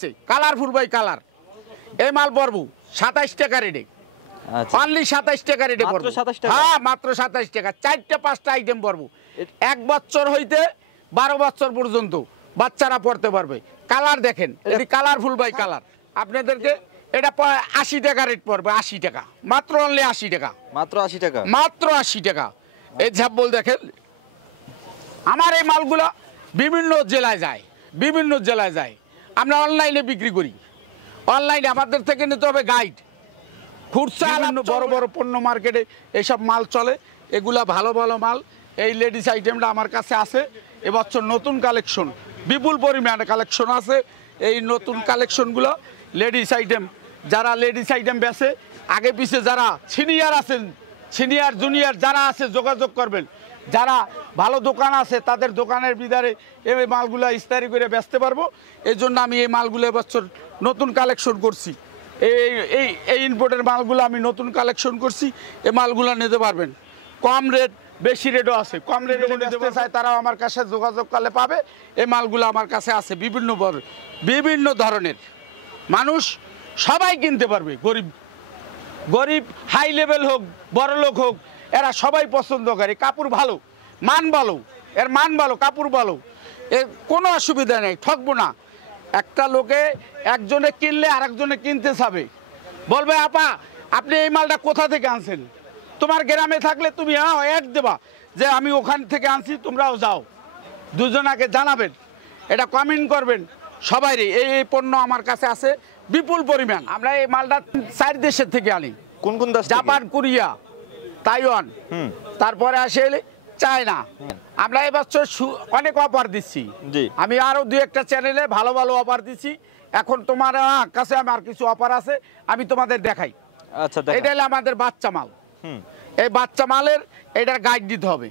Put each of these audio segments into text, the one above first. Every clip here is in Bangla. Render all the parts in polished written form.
কালারফুল বাই কালার এই মাল পড়বো 27 টাকা রেটে। অনলি 27 টাকা রেটে পড়বো। হ্যাঁ মাত্র 27 টাকা। 4টা 5টা আইটেম পড়বো। 1 বছর হইতে 12 বছর পর্যন্ত বাচ্চারা পড়তে পারবে। কালার দেখেন, এটি কালারফুল বাই কালার। আপনাদেরকে এটা 80 টাকা রেট পড়বে। 80 টাকা মাত্র, অনলি 80 টাকা। মাত্র 80 টাকা, মাত্র 80 টাকা। এই ঝাপবল দেখেন, আমার এই মালগুলা বিভিন্ন জেলায় যায়, বিভিন্ন জেলায় যায়। আমরা অনলাইনে বিক্রি করি। অনলাইনে আমাদের থেকে নিতে হবে গাইড। খুচরা বড় বড় পণ্য মার্কেটে এইসব মাল চলে, এগুলা ভালো ভালো মাল। এই লেডিস আইটেমটা আমার কাছে আছে। এবছর নতুন কালেকশন, বিপুল পরিমাণে কালেকশন আছে। এই নতুন কালেকশনগুলো লেডিস আইটেম, যারা লেডিস আইটেম বেচে আগে পিছে, যারা সিনিয়র আছেন, সিনিয়র জুনিয়র যারা আছে যোগাযোগ করবেন। যারা ভালো দোকান আছে তাদের দোকানের ভিতরে এই মালগুলো ইস্তারি করে বেচতে পারবো। এই জন্য আমি এই মালগুলো এবছর নতুন কালেকশন করছি। এই ইম্পোর্টের মালগুলো আমি নতুন কালেকশন করছি। এই মালগুলো নিতে পারবেন। কম রেট, বেশি রেটও আছে। কম রেটে নিতে চায় তারাও আমার কাছে যোগাযোগ করলে পাবে। এই মালগুলো আমার কাছে আছে বিভিন্ন ধরনের। মানুষ সবাই কিনতে পারবে। গরিব হাই লেভেল হোক, বড় লোক হোক, এরা সবাই পছন্দ করে। কাপড় ভালো, মান ভালো, এর মান ভালো, কাপড় ভালো, এর কোনো অসুবিধা নেই। ঠকবো না। একটা লোকে একজনে কিনলে আরেকজনে কিনতে চাবে, বলবে আপা আপনি এই মালটা কোথা থেকে আনছেন? তোমার গ্রামে থাকলে তুমি অ্যাড দেবা যে আমি ওখান থেকে আনছি, তোমরাও যাও। দুজনাকে জানাবেন, এটা কমেন্ট করবেন সবাই। এই পণ্য আমার কাছে আছে বিপুল পরিমাণ। আমরা এই মালটা 4 দেশের থেকে আনি। কোন কোন দেশ? জাপান, কোরিয়া, তাইওয়ান, তারপরে আসে চায়না। আমরা এবছর অনেক অফার দিচ্ছি। আমি আরো 2-1টা চ্যানেলে ভালো ভালো অফার দিচ্ছি। এখন তোমার কাছে আমার কিছু অফার আছে, আমি তোমাদের দেখাই। আচ্ছা, এটা হলো আমাদের বাচ্চা মাল। এই বাচ্চা মালের এটার গাইড দিতে হবে।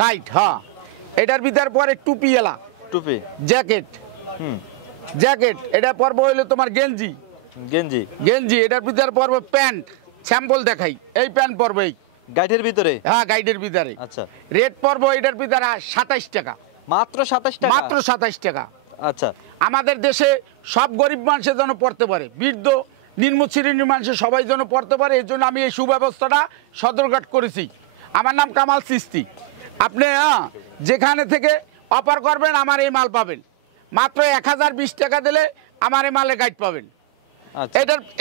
গাইড, হ্যাঁ। এটার ভিতর পরে টুপি এলা, টুপি, জ্যাকেট, জ্যাকেট। এটা পরব হইলো তোমার গেঞ্জি, গেঞ্জি। এটার ভিতর পরব প্যান্ট। স্যাম্পল দেখাই, এই প্যান্ট পরবে এই গাইডের ভিতরে। হ্যাঁ, গাইডের ভিতরে। আচ্ছা, রেট পরব এটার ভিতরে 27 টাকা। মাত্র 27 টাকা, মাত্র 27 টাকা। আচ্ছা, আমাদের দেশে সব গরিব মানুষের জন্য পড়তে পারে, বৃদ্ধ নিম্ন শ্রেণীর মানুষের সবাই যেন পড়তে পারে। এই জন্য আমি এই সুব্যবস্থাটা সদরঘাট করেছি। আমার নাম কামাল চিস্তি। আপনি যেখানে থেকে অফার করবেন আমার এই মাল পাবেন। মাত্র 1020 টাকা দিলে আমার এই মালে গাইড পাবেন।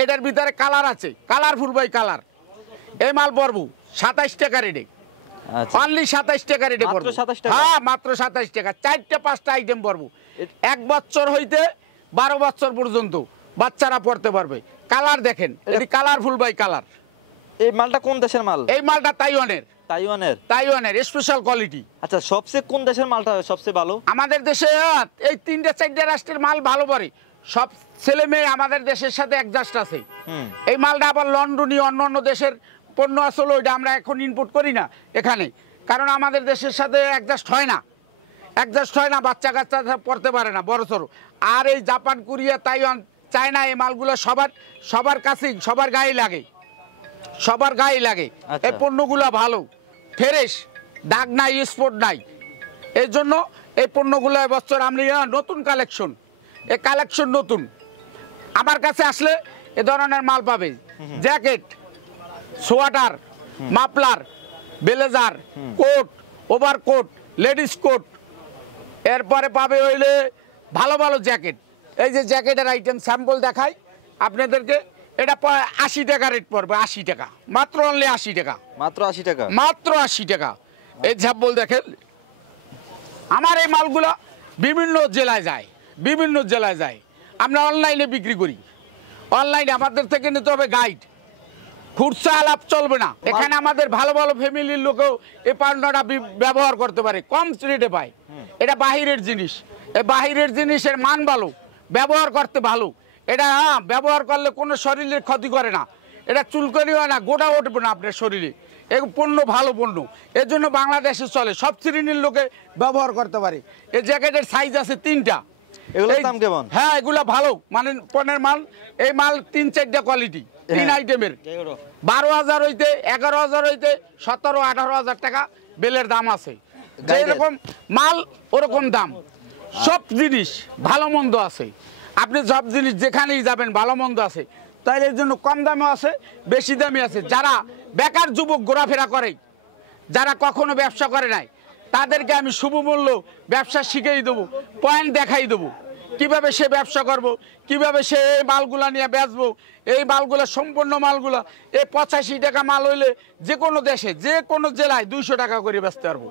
এটার ভিতরে কালার আছে, কালারফুল বাই কালার। এই মাল পড়বো 27 টাকা রেটে। অনলি 27 টাকা রেটে পড়বো। হ্যাঁ মাত্র 27 টাকা। 4টা 5টা আইটেম পড়বো। 1 বছর হইতে 12 বছর পর্যন্ত বাচ্চারা পড়তে পারবে। কালার দেখেন, এটি কালারফুল বাই কালার। এই মালটা কোন দেশের মাল? এই মালটা তাইওয়ানের। তাইওয়ানের স্পেশাল কোয়ালিটি। আচ্ছা, সবচেয়ে কোন দেশের মালটা সবচেয়ে ভালো? আমাদের দেশে এই 3-4টা রাষ্ট্রের মাল ভালো পড়ে। সব ছেলে মেয়ে আমাদের দেশের সাথে অ্যাডজাস্ট আছে। এই মালটা আবার লন্ডনী অন্য দেশের পণ্য আসলে ওইটা আমরা এখন ইনপুট করি না এখানে, কারণ আমাদের দেশের সাথে অ্যাডজাস্ট হয় না। বাচ্চা কাচ্চা পড়তে পারে না বড় সড়ো। আর এই জাপান, কোরিয়া, তাইওয়ান, চায়না এই মালগুলো সবার কাছেই, সবার গায়ে লাগে। এই পণ্যগুলো ভালো, ফ্রেশ, দাগ নাই, স্পট নাই। এই জন্য এই পণ্যগুলো এবছর আমি নতুন কালেকশন, এই কালেকশন নতুন। আমার কাছে আসলে এ ধরনের মাল পাবে। Jacket, sweater, muffler, blazer, coat, overcoat, ladies coat. এরপরে পাবে হইলে ভালো ভালো জ্যাকেট। এই যে জ্যাকেটের আইটেম স্যাম্পল দেখাই আপনাদেরকে। এটা 80 টাকা রেট পড়বে। 80 টাকা মাত্র, অনলি 80 টাকা। মাত্র 80 টাকা, মাত্র 80 টাকা। এই ঝাপবল দেখেন, আমার এই মালগুলা বিভিন্ন জেলায় যায়। আমরা অনলাইনে বিক্রি করি। অনলাইনে আমাদের থেকে নিতে হবে গাইড। খুচরা আলাপ চলবে না। এখানে আমাদের ভালো ভালো ফ্যামিলির লোকেও এই পণ্যটা ব্যবহার করতে পারে, কম রেটে পায়। এটা বাহিরের জিনিস। এই বাহিরের জিনিসের মান ভালো, ব্যবহার করতে ভালো। এটা ব্যবহার করলে কোনো শরীরের ক্ষতি করে না। এটা চুলকানি হয় না, গোটা উঠবে না আপনার শরীরে। এই পণ্য ভালো পণ্য, এর জন্য বাংলাদেশে চলে, সব শ্রেণীর লোকে ব্যবহার করতে পারে। এই জ্যাকেটের সাইজ আছে 3টা। এগুলোর দাম কেমন? হ্যাঁ, এগুলো ভালো মানের পণ্যের মাল। এই মাল 3-4টা কোয়ালিটি, 3 আইটেমের। 12,000 হইতে 11,000 হইতে 17-18,000 টাকা বেলের দাম আছে। যেরকম মাল ওরকম দাম। সব জিনিস ভালো মন্দ আছে। আপনি সব জিনিস যেখানেই যাবেন ভালো মন্দ আছে, তাই এর জন্য কম দামে আছে, বেশি দামে আছে। যারা বেকার যুবক ঘোরাফেরা করে, যারা কখনো ব্যবসা করে নাই, তাদেরকে আমি শুভ মূল্য ব্যবসা শিখিয়ে দেবো, পয়েন্ট দেখাই দেবো কিভাবে সে ব্যবসা করব, কিভাবে সে এই মালগুলা নিয়ে বেচবো। এই মালগুলা সম্পূর্ণ মালগুলা এই 85 টাকা মাল হইলে যে কোনো দেশে যে কোনো জেলায় 200 টাকা করে বেচতে পারবো,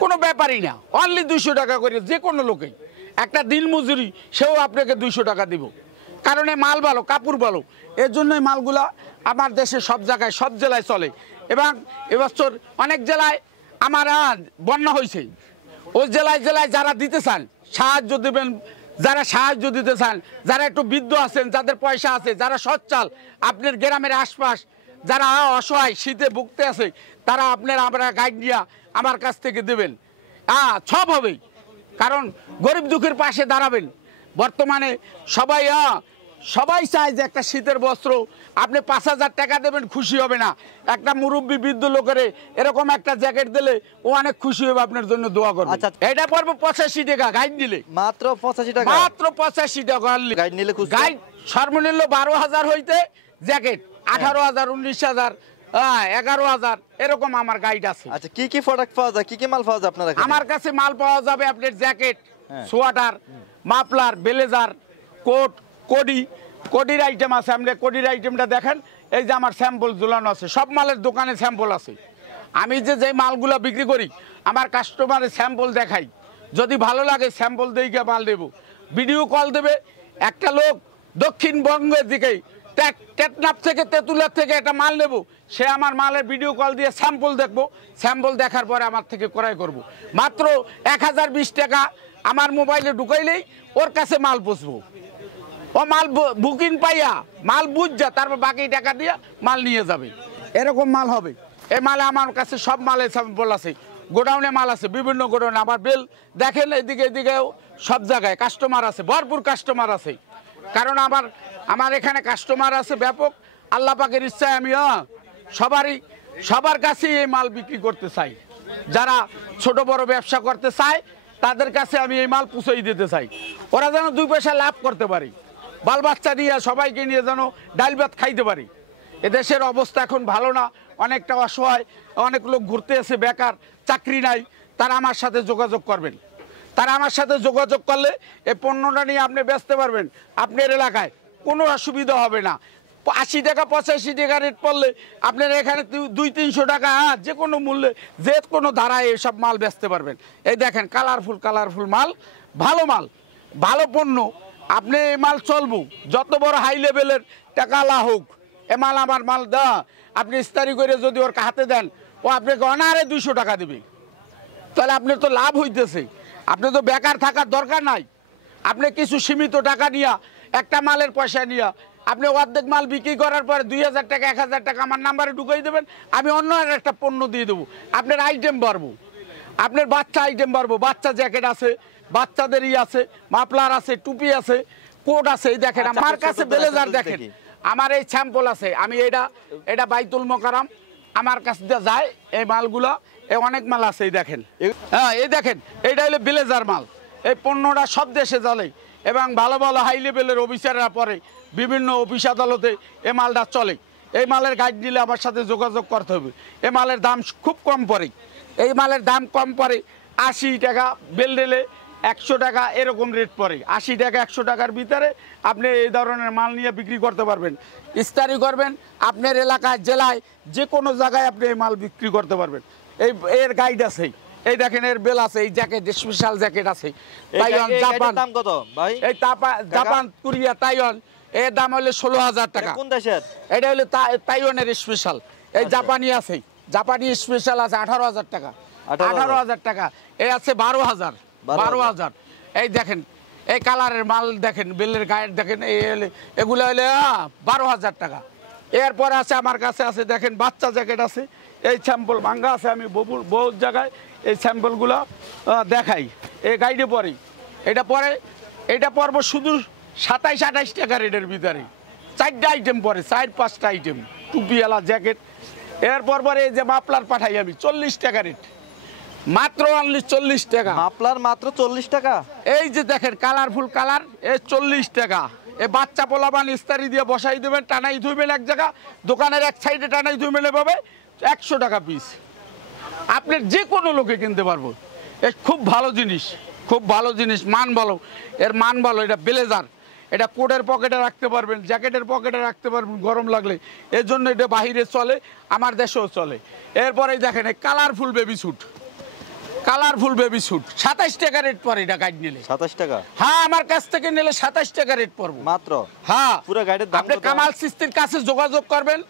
কোনো ব্যাপারই না। অনলি 200 টাকা করে যে কোনো লোকেই, একটা দিন মজুরি সেও আপনাকে 200 টাকা দিব, কারণ এই মাল ভালো, কাপড় ভালো। এর জন্যই মালগুলা আমার দেশে সব জায়গায় সব জেলায় চলে। এবং এবছর অনেক জেলায় আমার বন্যা হয়েছে, ওই জেলায় জেলায় যারা দিতে চান সাহায্য দেবেন, যারা সাহায্য দিতে চান, যারা একটু বৃদ্ধ আছেন, যাদের পয়সা আছে, যারা সচ্ছল, আপনার গ্রামের আশপাশ যারা অসহায় শীতে ভুগতে আছে, তারা আমরা গাইড নিয়ে আমার কাছ থেকে দেবেন। সব হবেই, কারণ গরিব দুঃখের পাশে দাঁড়াবেন। বর্তমানে সবাই চায় যে একটা শীতের বস্ত্র, আপনি 5,000 টাকা দেবেন খুশি হবে না, একটা মুরব্বী বৃদ্ধ লোকের এরকম একটা জ্যাকেট দিলে ও অনেক খুশি হবে, আপনার জন্য দোয়া করবে। আচ্ছা, এটা পড়বে 85 টাকা গাইড নিলে, মাত্র 85 টাকা, মাত্র 85 টাকা গাইড নিলে। গাইড সর্বনিম্ন 12,000 হইতে জ্যাকেট 18,000, 19,000, 11,000 এরকম আমার গাইড আছে। আচ্ছা, কি কি প্রোডাক্ট পাওয়া যায়, কি কি মাল পাওয়া যায় আপনার কাছে? আমার কাছে মাল পাওয়া যাবে আপনার jacket, sweater, muffler, blazer, coat, কোডির আইটেম আছে। আপনি কোডির আইটেমটা দেখেন, এই যে আমার স্যাম্পল ঝুলানো আছে, সব মালের দোকানে স্যাম্পল আছে। আমি যে মালগুলো বিক্রি করি আমার কাস্টমারের স্যাম্পল দেখাই, যদি ভালো লাগে স্যাম্পল দিয়ে মাল দেবো। ভিডিও কল দেবে একটা লোক দক্ষিণবঙ্গের দিকে টেকনাফ থেকে, তেঁতুলিয়া থেকে একটা মাল নেব, সে আমার মালের ভিডিও কল দিয়ে স্যাম্পল দেখবো, স্যাম্পল দেখার পরে আমার থেকে ক্রয় করব। মাত্র 1020 টাকা আমার মোবাইলে ঢুকাইলেই ওর কাছে মাল পৌঁছবো। ও মাল বুকিং পাইয়া মাল বুঝা তারপর বাকি টাকা দিয়ে মাল নিয়ে যাবে, এরকম মাল হবে। এই মালে আমার কাছে সব মালের স্যাম্পল আছে, গোডাউনে মাল আছে, বিভিন্ন গোডাউনে। আমার বেল দেখেন এদিকেও সব জায়গায় কাস্টমার আছে, ভরপুর কাস্টমার আছে, কারণ আমার এখানে কাস্টমার আছে ব্যাপক। আল্লাহ পাকের ইচ্ছায় আমি সবার কাছেই এই মাল বিক্রি করতে চাই। যারা ছোট বড় ব্যবসা করতে চায় তাদের কাছে আমি এই মাল পৌঁছাই দিতে চাই, ওরা যেন 2 পয়সা লাভ করতে পারে, বাল বাচ্চা নিয়ে সবাইকে নিয়ে যেন ডাল ভাত খাইতে পারি। এদেশের অবস্থা এখন ভালো না, অনেকটা অসহায়, অনেক লোক ঘুরতে এসে বেকার, চাকরি নাই, তারা আমার সাথে যোগাযোগ করবেন। তারা আমার সাথে যোগাযোগ করলে এই পণ্যটা নিয়ে আপনি বেচতে পারবেন, আপনার এলাকায় কোনো অসুবিধা হবে না। 80 টাকা 85 টাকা রেট পড়লে আপনার এখানে 200-300 টাকা যে কোনো মূল্যে যে কোনো ধারায় এইসব মাল বেচতে পারবেন। এই দেখেন কালারফুল মাল, ভালো পণ্য। আপনি এই মাল চলবো, যত বড় হাই লেভেলের টাকালা হোক, এ মাল আমার মাল দেওয়া, আপনি ইস্তারি করে যদি ওর হাতে দেন, ও আপনাকে অনারে 200 টাকা দেবে, তাহলে আপনার তো লাভ হইতেছে। আপনি তো বেকার থাকার দরকার নাই, আপনি কিছু সীমিত টাকা নিয়ে একটা মালের পয়সা নিয়ে আপনি অর্ধেক মাল বিক্রি করার পরে 2,000 টাকা 1,000 টাকা আমার নাম্বারে ঢুকাই দেবেন, আমি অন্য একটা পণ্য দিয়ে দেবো। আপনার আইটেম বাড়বো, আপনার বাচ্চা আইটেম বাড়বো, বাচ্চা জ্যাকেট আছে, বাচ্চাদের আছে, মাফলার আছে, টুপি আছে, কোট আছে। এই দেখেন আমার কাছে ব্লেজার দেখেন, আমার এই স্যাম্পল আছে। আমি এটা বাইতুল মোকাররম আমার কাছে যায় এই মালগুলা, অনেক মাল আছে। এই দেখেন, এই দেখেন, এইটা হলো ব্লেজার মাল। এই পণ্যটা সব দেশে চলে এবং ভালো হাই লেভেলের অফিসাররা পরে বিভিন্ন অফিস আদালতে এই মালটা চলে। এই মালের গাইড নিলে আমার সাথে যোগাযোগ করতে হবে। এই মালের দাম খুব কম পড়ে, এই মালের দাম কম পড়ে 80 টাকা, বেল দিলে 100 টাকা, এরকম রেট পড়ে। 80 টাকা 100 টাকার ভিতরে আপনি এই ধরনের মাল নিয়ে বিক্রি করতে পারবেন, ইস্তারি করবেন, আপনার এলাকায় জেলায় যে কোনো জায়গায় আপনি এই মাল বিক্রি করতে পারবেন। এর গাইড আছে, এই দেখেন এর বেল আছে, এই জ্যাকেট স্পেশাল জ্যাকেট আছে। তাইওয়ান, জাপান, দাম কত ভাই? এই জাপান, কোরিয়া, তাইওয়ান, এর দাম হলো 16,000 টাকা। কোন দেশের? এটা হলো তাইওয়ানের স্পেশাল। এই জাপানি আছে, জাপানি স্পেশাল আছে 18,000 টাকা, 18,000 টাকা। এই আছে 12,000। এই দেখেন এই কালারের মাল দেখেন, বেলের গায়ের দেখেন, এগুলো হলে 12,000 টাকা। এরপর আছে আমার কাছে আছে দেখেন বাচ্চা জ্যাকেট আছে, এই স্যাম্পল ভাঙ্গা আছে, আমি বহুত জায়গায় এই স্যাম্পলগুলো দেখাই। এই গাইডে পরে এটা পড়ব শুধু 27-28 টাকা রেটের ভিতরে। 4টা আইটেম পরে, 4-5টা আইটেম, টুপিওয়ালা জ্যাকেট। এরপর এই যে মাফলার পাঠাই আমি 40 টাকা রেট, মাত্র অনলি 40 টাকা। মাফলার মাত্র 40 টাকা। এই যে দেখেন কালারফুল কালার, এই 40 টাকা। এ বাচ্চা পোলাবান ইস্তারি দিয়ে বসাই দেবেন, টানাই ধুইবেন এক জায়গা, দোকানের এক সাইডে টানাই ধুইবেন, এভাবে 100 টাকা পিস। আপনি যে কোনো লোকে কিনতে পারবো। এ খুব ভালো জিনিস, খুব ভালো জিনিস, মান ভালো, এর মান ভালো। এটা ব্লেজার, এটা কোটের পকেটে রাখতে পারবেন, জ্যাকেটের পকেটে রাখতে পারবেন গরম লাগলে। এর জন্য এটা বাহিরে চলে, আমার দেশেও চলে। এরপরেই দেখেন এই colourful baby sweet, colourful baby sweet 27 টাকা রেট পড়ে। এটা গাইড নিলে 27 টাকা। হ্যাঁ, আমার কাছ থেকে নিলে 27 টাকা রেট পড়বে মাত্র। হ্যাঁ, পুরো গাইডের দাম আপনি কত? কামাল সিস্তির কাছে যোগাযোগ করবেন,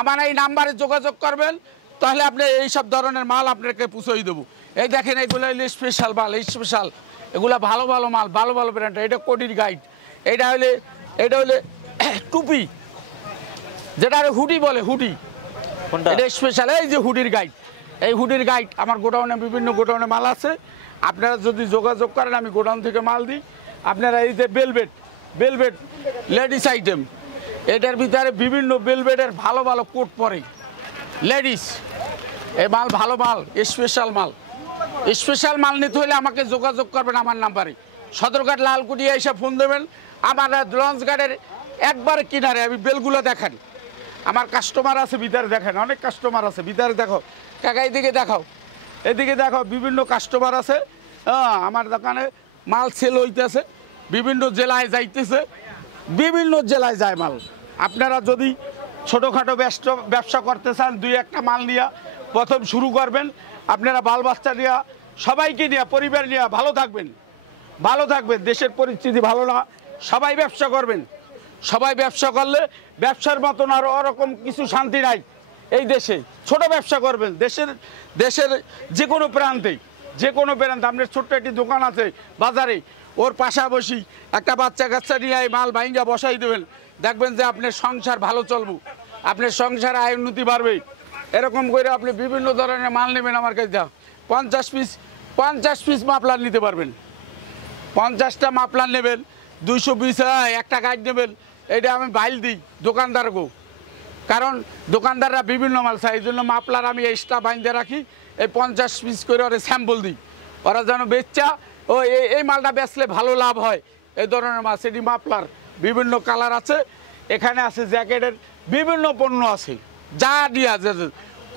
আমার এই নাম্বারে যোগাযোগ করবেন, তাহলে আপনি এই সব ধরনের মাল আপনাকে পৌঁছাই দেবো। এই দেখেন এইগুলো হইলে স্পেশাল মাল, এই স্পেশাল, এগুলা ভালো ভালো মাল, ভালো ভালো ব্র্যান্ড। এটা কোটির গাইড, এটা হলে টুপি, যেটা হুডি বলে, হুডি, কোনটা? এটা স্পেশাল। এই যে হুডির গাইড, এই হুডির গাইড আমার গোডাউনে, বিভিন্ন গোডাউনে মাল আছে। আপনারা যদি যোগাযোগ করেন, আমি গোডাউন থেকে মাল দিই। আপনারা এই যে বেলভেট, বেলভেট লেডিস আইটেম, এটার ভিতরে বিভিন্ন বেলভেটের ভালো ভালো কোট পরে লেডিস। এই মাল ভালো মাল, স্পেশাল মাল। স্পেশাল মাল নিতে হলে আমাকে যোগাযোগ করবেন আমার নাম্বারে। সদরঘাট লালকুটিয়া এসে ফোন দেবেন। আমার লঞ্চ গার্ডের একবার কিনারে, আমি বেলগুলো দেখেন, আমার কাস্টমার আছে ভিতরে, দেখেন অনেক কাস্টমার আছে ভিতরে। দেখো কাকা, এদিকে দেখাও, এদিকে দেখো, বিভিন্ন কাস্টমার আছে। হ্যাঁ, আমার দোকানে মাল সেল হইতেছে, বিভিন্ন জেলায় যাইতেছে, বিভিন্ন জেলায় যায় মাল। আপনারা যদি ছোটোখাটো ব্যবসা করতে চান, 2-1টা মাল নিয়ে প্রথম শুরু করবেন। আপনারা বাল বাচ্চা নিয়ে, সবাইকে নিয়ে, পরিবার নিয়ে ভালো থাকবেন, ভালো থাকবেন। দেশের পরিস্থিতি ভালো না, সবাই ব্যবসা করবেন। সবাই ব্যবসা করলে ব্যবসার মতন আর ওরকম কিছু শান্তি নাই এই দেশে। ছোট ব্যবসা করবেন, দেশের যে কোনো প্রান্তে, যে কোনো প্রান্তে। আপনার ছোট্ট একটি দোকান আছে বাজারে, ওর পাশাপাশি একটা বাচ্চা কাচ্চা নিয়ে এই মাল ভাইঙ্গা বসাই দেবেন, দেখবেন যে আপনার সংসার ভালো চলবে, আপনার সংসারে আয় উন্নতি বাড়বে। এরকম করে আপনি বিভিন্ন ধরনের মাল নেবেন আমার কাছে। দাও 50 পিস মাফলার নিতে পারবেন। 50টা মাফলার নেবেন, 220 একটা গাইড নেবেন। এটা আমি বাইল দিই দোকানদারকেও, কারণ দোকানদাররা বিভিন্ন মাল চায়। এই জন্য মাফলার আমি এক্সট্রা বাইন্দে রাখি। এই 50 পিস করে ওরা স্যাম্পল দিই, ওরা যেন বেচা ও এই মালটা বেচলে ভালো লাভ হয়, এই ধরনের মাল। সেটি মাফলার বিভিন্ন কালার আছে, এখানে আছে জ্যাকেটের বিভিন্ন পণ্য আছে, যা দিয়ে আছে,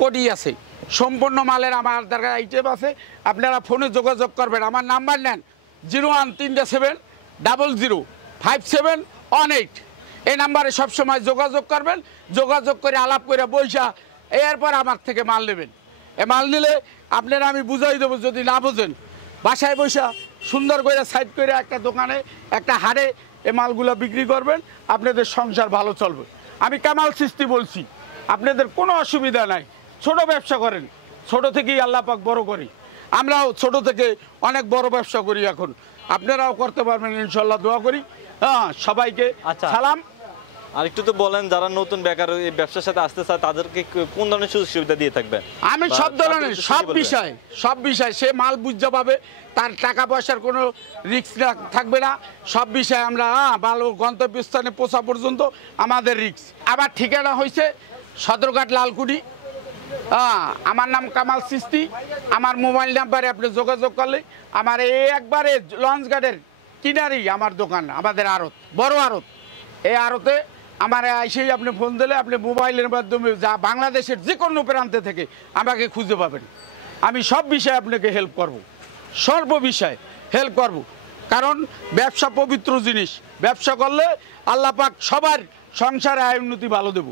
কোটি আছে, সম্পূর্ণ মালের আমার দরকার আইটেম আছে। আপনারা ফোনে যোগাযোগ করবেন, আমার নাম্বার নেন 0137005718। এই নাম্বারে সবসময় যোগাযোগ করবেন। যোগাযোগ করে আলাপ করে বৈশা এরপর আমার থেকে মাল নেবেন। এ মাল নিলে আপনারা আমি বুঝাই দেবো, যদি না বোঝেন বাসায় বৈশা সুন্দর করে সাইড করে একটা দোকানে, একটা হাড়ে এ মালগুলো বিক্রি করবেন, আপনাদের সংসার ভালো চলবে। আমি কামাল সিস্তি বলছি, আপনাদের কোনো অসুবিধা নাই। ছোট ব্যবসা করেন, ছোট থেকেই আল্লাহ পাক বড় করি। আমরাও ছোট থেকে অনেক বড় ব্যবসা করি, এখন আপনারাও করতে পারবেন ইনশাল্লাহ, দোয়া করি। হ্যাঁ, সবাইকে আচ্ছা। সালাম। আর একটু তো বলেন, যারা নতুন বেকার এই ব্যবসার সাথে আসতে চায় তাদেরকে কোন ধরনের সুযোগ সুবিধা দিয়ে থাকবেন? আমি বা সব ধরনের, তাদেরকে সব কি বলবেন? বিষয় সে মাল বুঝতে পাবে, তার টাকা পয়সার কোনো রিস্ক থাকবে না। সব বিষয়ে আমরা ভালো গন্তব্যস্থানে পৌঁছা পর্যন্ত আমাদের রিস্ক। আবার ঠিকানা হয়েছে সদরঘাট লালকুটি। আমার নাম কামাল সিস্তি। আমার মোবাইল নাম্বারে আপনি যোগাযোগ করলে, আমার এই একবারে লঞ্চ গার্ডের কিনারেই আমার দোকান, আমাদের আড়ত, বড় আড়ত। এই আড়তে আমার এসেই আপনি ফোন দিলে, আপনি মোবাইলের মাধ্যমে যা বাংলাদেশের যে কোনো প্রান্তে থেকে আমাকে খুঁজে পাবেন। আমি সব বিষয়ে আপনাকে হেল্প করব, সর্ব বিষয়ে হেল্প করব। কারণ ব্যবসা পবিত্র জিনিস, ব্যবসা করলে আল্লাহ পাক সবার সংসারে আয় উন্নতি ভালো দেব।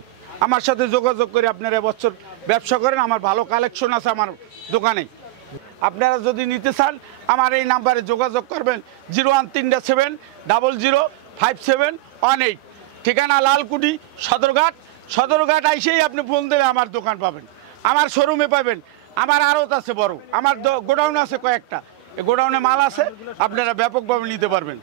আমার সাথে যোগাযোগ করে আপনারা এবছর ব্যবসা করেন, আমার ভালো কালেকশন আছে আমার দোকানে। আপনারা যদি নিতে চান আমার এই নাম্বারে যোগাযোগ করবেন 0137005718। ঠিকানা লালকুটি সদরঘাট। সদরঘাট আইসেই আপনি ফোন দিলে আমার দোকান পাবেন, আমার শোরুমে পাবেন। আমার আড়ত আছে বড়, আমার গোডাউন আছে কয়েকটা, গোডাউনে মাল আছে, আপনারা ব্যাপকভাবে নিতে পারবেন।